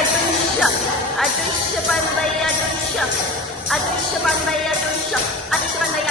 अदृश्य अदृश्य पानबाई अदृश्य अदृश्य पानबाई अदृश्य अदृश्य पानबाई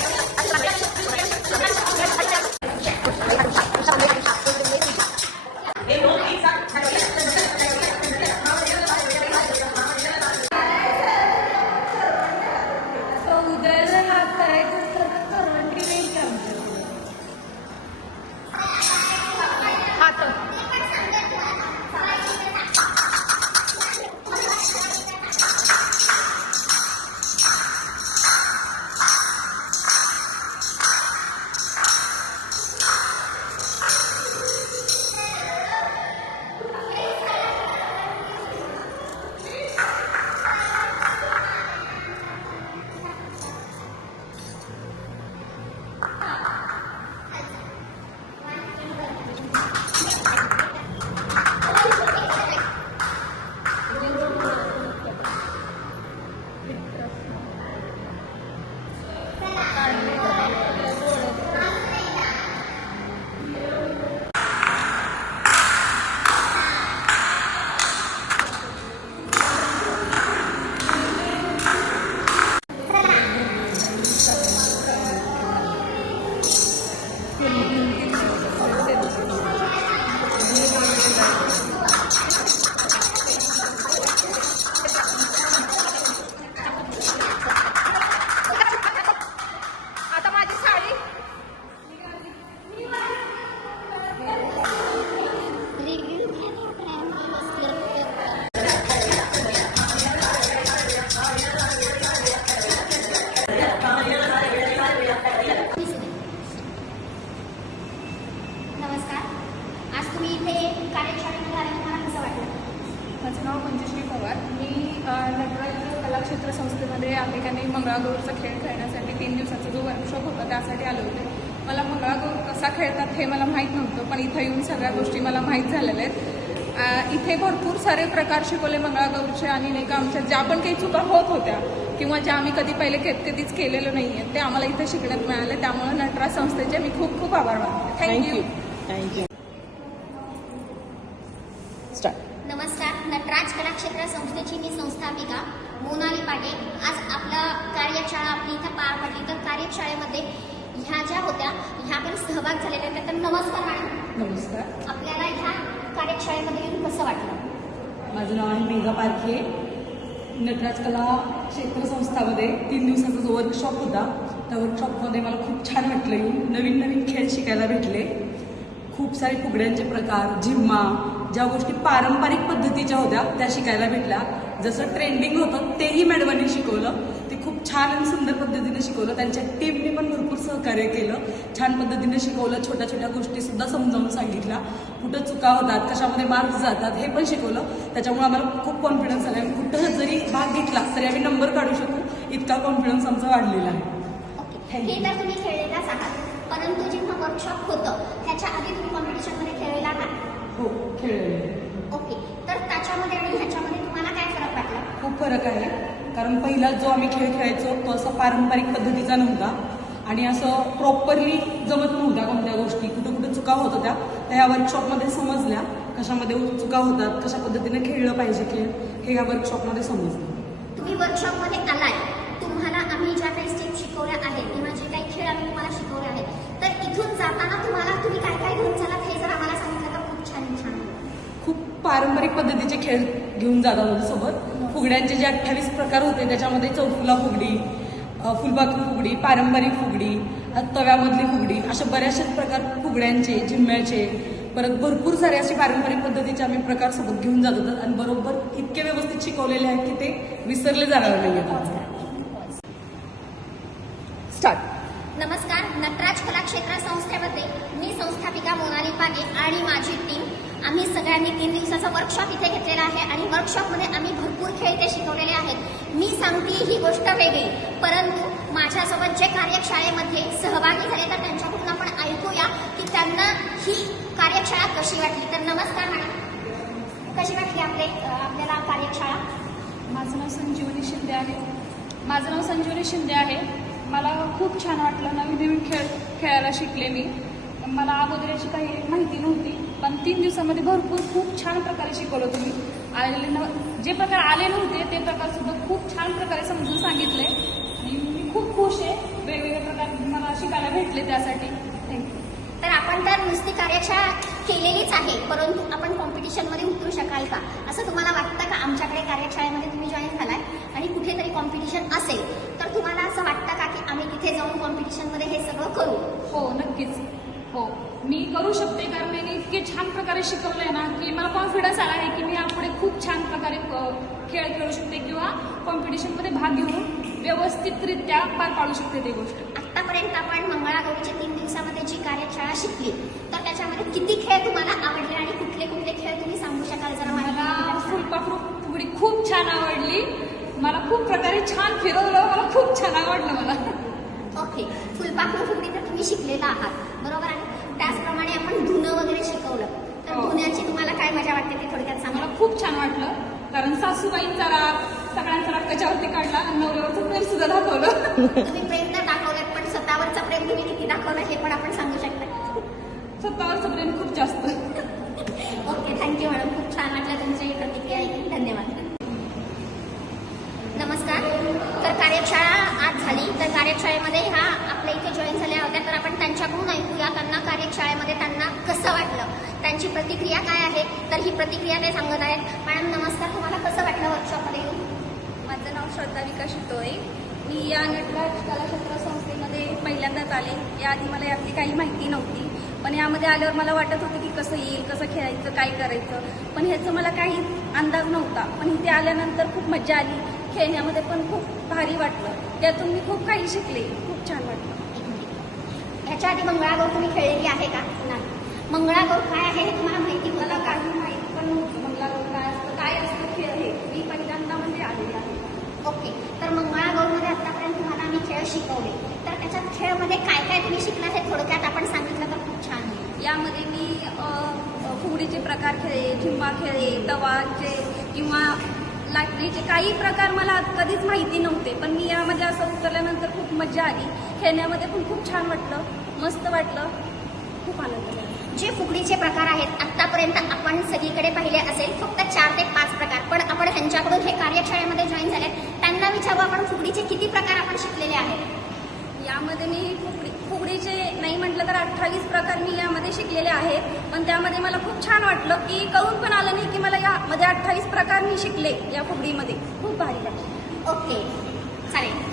माझं नाव मंजुश्री पवार. मी नटराज कलाक्षेत्र संस्थेमध्ये या ठिकाणी मंगळागौरचा खेळ खेळण्यासाठी 3 दिवसाचा जो वर्कशॉप होता त्यासाठी आले होते. मला मंगळागौर कसा खेळतात हे मला माहीत नव्हतं, पण इथं येऊन सगळ्या गोष्टी मला माहीत झालेल्या आहेत. इथे भरपूर सारे प्रकार शिकवले मंगळागौरचे आणि नाही का आमच्या ज्या पण काही चुका होत होत्या किंवा ज्या आम्ही पहिले कधीच केलेलं नाही आहे ते आम्हाला इथे शिकण्यात मिळाले. त्यामुळे नटराज संस्थेचे मी खूप खूप आभार मानते. थँक्यू. नमस्कार. नटराज कलाक्षेत्र संस्थेची मी संस्थापिका मोनाली पाटे. आज आपला कार्यशाळा आपली इथं पार पडली. तर कार्यशाळेमध्ये ह्या ज्या होत्या ह्या पण सहभाग झालेल्या होत्या. तर नमस्कार मॅडम. नमस्कार. आपल्याला ह्या कार्यशाळेमध्ये येऊन कसं वाटलं? माझं नाव आहे मेघा पारखे. नटराज कला क्षेत्र संस्थामध्ये 3 दिवसाचा जो वर्कशॉप होता त्या वर्कशॉपमध्ये मला खूप छान वाटलं. येऊन नवीन नवीन खेळ शिकायला भेटले. खूप सारे फुगड्यांचे प्रकार, झिम्मा, ज्या गोष्टी पारंपरिक पद्धतीच्या होत्या त्या शिकायला भेटल्या. जसं ट्रेंडिंग होतं तेही मॅडमांनी शिकवलं. ते खूप छान आणि सुंदर पद्धतीने शिकवलं. त्यांच्या टीमने पण भरपूर सहकार्य केलं. छान पद्धतीने शिकवलं. छोट्या छोट्या गोष्टीसुद्धा समजावून सांगितल्या. कुठं चुका होतात, कशामध्ये मार्क्स जातात हे पण शिकवलं. त्याच्यामुळे आम्हाला खूप कॉन्फिडन्स आला. आम्ही कुठं जरी भाग घेतला तरी आम्ही नंबर काढू शकू इतका कॉन्फिडन्स आमचा वाढलेला आहे. हे तर तुम्ही खेळलेलाच आहात, परंतु जेव्हा वर्कशॉप होतं त्याच्या आधी तुम्ही कॉम्पिटिशनमध्ये खेळलेला आहात? हो, खेळलेले. ओके. तर त्याच्यामध्ये आणि ह्याच्यामध्ये तुम्हाला काय फरक वाटला? खूप फरक आहे. कारण पहिला जो आम्ही खेळ खेळायचो तो असा पारंपरिक पद्धतीचा नव्हता आणि असं प्रॉपरली जमत नव्हत्या. कोणत्या गोष्टी कुठं कुठं चुका होत होत्या त्या ह्या वर्कशॉपमध्ये समजल्या. कशामध्ये चुका होतात, कशा पद्धतीने खेळलं पाहिजे खेळ हे ह्या वर्कशॉपमध्ये समजलं. तुम्ही वर्कशॉपमध्ये आलाय, तुम्हाला आम्ही ज्या काही स्टेप शिकवल्या आहेत किंवा जे काही खेळ आम्ही तुम्हाला शिकवले आहेत, तर इथून जाताना तुम्ही काय काय घेऊन चालात हे जर आम्हाला सांगितलं तर खूप छान छान. खूप पारंपरिक पद्धतीचे खेळ घेऊन जातात सोबत. फुगड्यांचे जे 28 प्रकार होते त्याच्यामध्ये चौफुला फुगडी, फुलपाखरू फुगडी, पारंपरिक फुगडी, तव्यामधली फुगडी, अशा बऱ्याचशा प्रकार फुगड्यांचे, झिम्म्याचे, परत भरपूर सारे असे पारंपरिक पद्धतीचे आम्ही प्रकार सोबत घेऊन जात होतात आणि बरोबर इतके व्यवस्थित शिकवलेले आहेत की ते विसरले जाणार नाही. स्टार्ट. नमस्कार. नटराज कलाक्षेत्र संस्थेमध्ये मी संस्थापिका मोनाली पाटे आणि माझी टीम आम्ही सगळ्यांनी 3 दिवसाचा वर्कशॉप इथे घेतलेला आहे आणि वर्कशॉपमध्ये आम्ही भरपूर खेळ ते शिकवलेले आहेत. मी सांगते ही गोष्ट वेगळी, परंतु माझ्यासोबत जे कार्यशाळेमध्ये सहभागी झाले तर त्यांच्याकडून आपण ऐकूया की त्यांना ही कार्यशाळा कशी वाटली. तर नमस्कार मॅडम, कशी वाटली आपल्याला कार्यशाळा? माझं नाव संजीवनी शिंदे आहे. मला खूप छान वाटलं. नवीन नवीन खेळ खेळायला शिकले मी. मला अगोदर याची काही माहिती नव्हती, पण 3 दिवसामध्ये खूप छान प्रकारे शिकवलं तुम्ही. जे प्रकार आले नव्हते ते प्रकार सुद्धा खूप छान प्रकारे समजून सांगितले आणि मी खूप खुश आहे. वेगवेगळे प्रकार मला शिकायला भेटले त्यासाठी थँक्यू. तर आपण तर नुसती कार्यशाळा केलेलीच आहे, परंतु आपण कॉम्पिटिशनमध्ये उतरू शकाल का असं तुम्हाला वाटतं का? आमच्याकडे कार्यशाळेमध्ये तुम्ही जॉईन झालाय आणि कुठेतरी कॉम्पिटिशन असेल तर तुम्हाला असं वाटतं का की आम्ही तिथे जाऊन कॉम्पिटिशनमध्ये हे सगळं करू? हो नक्कीच. हो मी करू शकते, कारण मी इतके छान प्रकारे शिकवलंय ना की मला कॉन्फिडन्स आला आहे की मी यापुढे खूप छान प्रकारे खेळ खेळू शकते किंवा कॉम्पिटिशनमध्ये भाग घेऊन व्यवस्थितरित्या पार पाडू शकते ती गोष्ट. आतापर्यंत आपण मंगळागौरीच्या 3 दिवसामध्ये जी कार्यशाळा शिकली तर त्याच्यामध्ये किती खेळ तुम्हाला आवडले आणि कुठले कुठले खेळ तुम्ही सांगू शकाल जरा मला फुलपाखरू फुगडी खूप छान आवडली. मला खूप प्रकारे छान फिरवलं, मला खूप छान आवडलं मला. ओके, फुलपाखरू फुगडी तर तुम्ही शिकलेला आहात बरोबर आहे. त्याचप्रमाणे आपण धुणं वगैरे शिकवलं तर हो. धुण्याची तुम्हाला काय मजा वाटते ते थोडक्यात सांगा. मला खूप छान वाटलं, कारण सासूबाईंचा राग सगळ्यांचा राग त्याच्यावरती काढला आणि नवऱ्यावरचं प्रेम सुद्धा दाखवलं. तुम्ही प्रेम तर दाखवलं, पण स्वतःवरचं प्रेम तुम्ही किती दाखवलं हे पण आपण सांगू शकता. स्वतःवरचं प्रेम खूप जास्त. ओके, थँक्यू मॅडम, खूप छान वाटलं तुमची प्रतिक्रिया ऐकून. धन्यवाद. नमस्कार. तर कार्यशाळा आज झाली, तर कार्यशाळेमध्ये ह्या आपल्या इथे जॉईन झाल्या होत्या, तर आपण त्यांच्याकडून ऐकूया त्यांना कार्यशाळेमध्ये त्यांना कसं वाटलं, त्यांची प्रतिक्रिया काय आहे. तर ही प्रतिक्रिया ते सांगत आहेत. मॅडम नमस्कार, तुम्हाला कसं वाटलं वर्कशॉपमध्ये येऊन? माझं नाव श्रद्धा विकास शितोळे. मी या नटराज कलाक्षेत्र संस्थेमध्ये पहिल्यांदाच आले. याआधी मला यातली काही माहिती नव्हती, पण यामध्ये आल्यावर मला वाटत होतं की कसं येईल, कसं खेळायचं, काय करायचं, पण ह्याचं मला काही अंदाज नव्हता. पण इथे आल्यानंतर खूप मजा आली, खेळण्यामध्ये पण खूप भारी वाटलं. त्यातून मी खूप काही शिकले, खूप छान वाटलं. ह्याच्या आधी मंगळागौर तुम्ही खेळलेली आहे का? नाही. मंगळागौर काय आहे हे तुम्हाला माहिती मला होतं का? काही माहिती पण नव्हतं मंगळागौर काय असतं खेळ हे मी पहिल्यांदा म्हणजे आलेले आहे. ओके, तर मंगळागौरमध्ये आतापर्यंत तुम्हाला आम्ही खेळ शिकवले, तर त्याच्यात खेळमध्ये काय काय तुम्ही शिकला हे थोडक्यात आपण सांगितलं तर खूप छान होईल. यामध्ये मी फुगडीचे प्रकार खेळले, झिम्मा खेळले, तवाचे किंवा लाटणीचे काही प्रकार मला कधीच माहिती नव्हते, पण मी यामध्ये असं उतरल्यानंतर खूप मजा आली. खेळण्यामध्ये पण खूप छान वाटलं, मस्त वाटलं, खूप आनंद झाला. जे फुगडीचे प्रकार आहेत आतापर्यंत आपण सगळीकडे पाहिले असेल फक्त 4 ते 5 प्रकार, पण आपण ह्यांच्याकडून हे कार्यशाळेमध्ये जॉईन झाले त्यांना विचारू आपण फुगडीचे किती प्रकार आपण शिकलेले आहेत. यामध्ये मी फुगडीचे नाही म्हटलं तर 28 प्रकार मी यामध्ये शिकलेले आहेत, पण त्यामध्ये मला खूप छान वाटलं की कळून पण आलं नाही की मला यामध्ये 28 प्रकार मी शिकले या फुगडीमध्ये. खूप भारी वाटलं. ओके, चालेल.